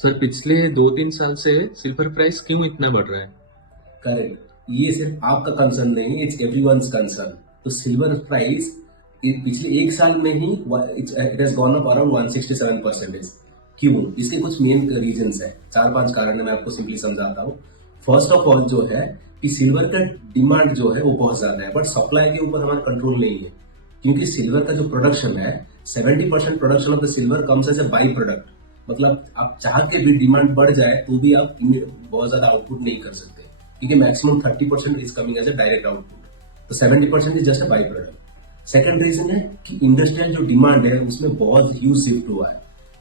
Sir पिछले 2-3 साल से सिल्वर प्राइस क्यों इतना बढ़ रहा है? करेक्ट, ये सिर्फ आपका कंसर्न नहीं, इट्स एवरीवन्स कंसर्न। तो सिल्वर प्राइस पिछले एक साल में ही it has gone up around 167%। क्यों? इसके कुछ मेन रीजंस है, 4-5 कारण है, मैं आपको सिंपली समझाता हूँ। फर्स्ट ऑफ ऑल जो है कि सिल्वर का डिमांड जो है वो बहुत ज्यादा है, बट सप्लाई के ऊपर हमारा कंट्रोल नहीं है। क्योंकि सिल्वर का जो प्रोडक्शन है, 70% production of the silver comes as a byproduct. मतलब आप चाह के भी डिमांड बढ़ जाए तो भी आप बहुत ज्यादा आउटपुट नहीं कर सकते, क्योंकि maximum 30% is coming as a direct output, तो 70% is just a byproduct. Second reason है कि इंडस्ट्रियल जो डिमांड है उसमें बहुत ह्यूज शिफ्ट हुआ है।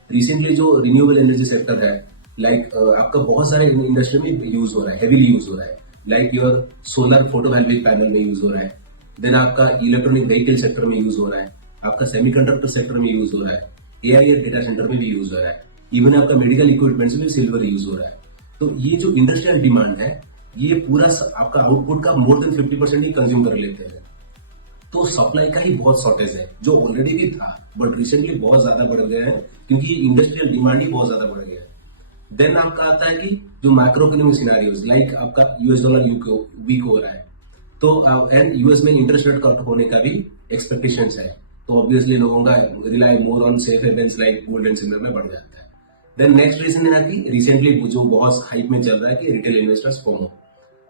रिसेंटली जो रिन्यूएबल एनर्जी सेक्टर है, लाइक आपका बहुत सारे इंडस्ट्री में यूज हो रहा है, हेवीली यूज हो रहा है। Like your solar photovoltaic panel में यूज हो रहा है, देन आपका इलेक्ट्रॉनिक व्हीकल सेक्टर में यूज हो रहा है, आपका सेमीकंडक्टर सेक्टर में यूज हो रहा है, एआई डेटा सेंटर में भी यूज हो रहा है, इवन आपका मेडिकल इक्विपमेंट्स में सिल्वर यूज हो रहा है। तो ये जो इंडस्ट्रियल डिमांड है, ये पूरा आपका आउटपुट का मोर देन 50% ही कंज्यूम कर लेते हैं। तो सप्लाई का ही बहुत शॉर्टेज है, जो ऑलरेडी भी था बट रिसेंटली बहुत ज्यादा बढ़ गया है, क्योंकि इंडस्ट्रियल डिमांड ही बहुत ज्यादा बढ़ गया है। देन आपका आता है कि जो मैक्रो इकोनॉमिक सिनेरियोज, लाइक आपका यूएस डॉलर वीक हो रहा है, तो एंड यूएस में इंटरेस्ट रेट कट होने का भी एक्सपेक्टेशंस है, तो ऑब्वियसली लोगों का rely more on safe havens like gold and silver में बढ़ जाता है। देन नेक्स्ट रीजन है कि रिसेंटली जो बहुत हाइप में चल रहा है कि रिटेल इन्वेस्टर्स फोमो,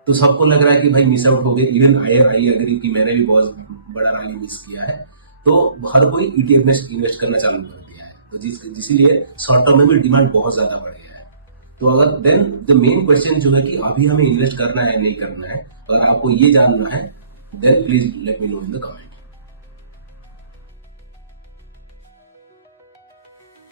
तो सबको लग रहा है कि भाई मिस आउट हो गए। इवन आई अग्री कि मैंने भी बहुत बड़ा रैली मिस किया है, तो हर कोई ईटीएफ में इन्वेस्ट करना चालू कर दिया है, तो जिसलिए शॉर्ट टर्म में भी डिमांड बहुत ज्यादा बढ़ गया है। तो अगर देन द मेन क्वेश्चन जो है कि अभी हमें इन्वेस्ट करना है नहीं करना है, अगर आपको ये जानना है then please let me know in the comment.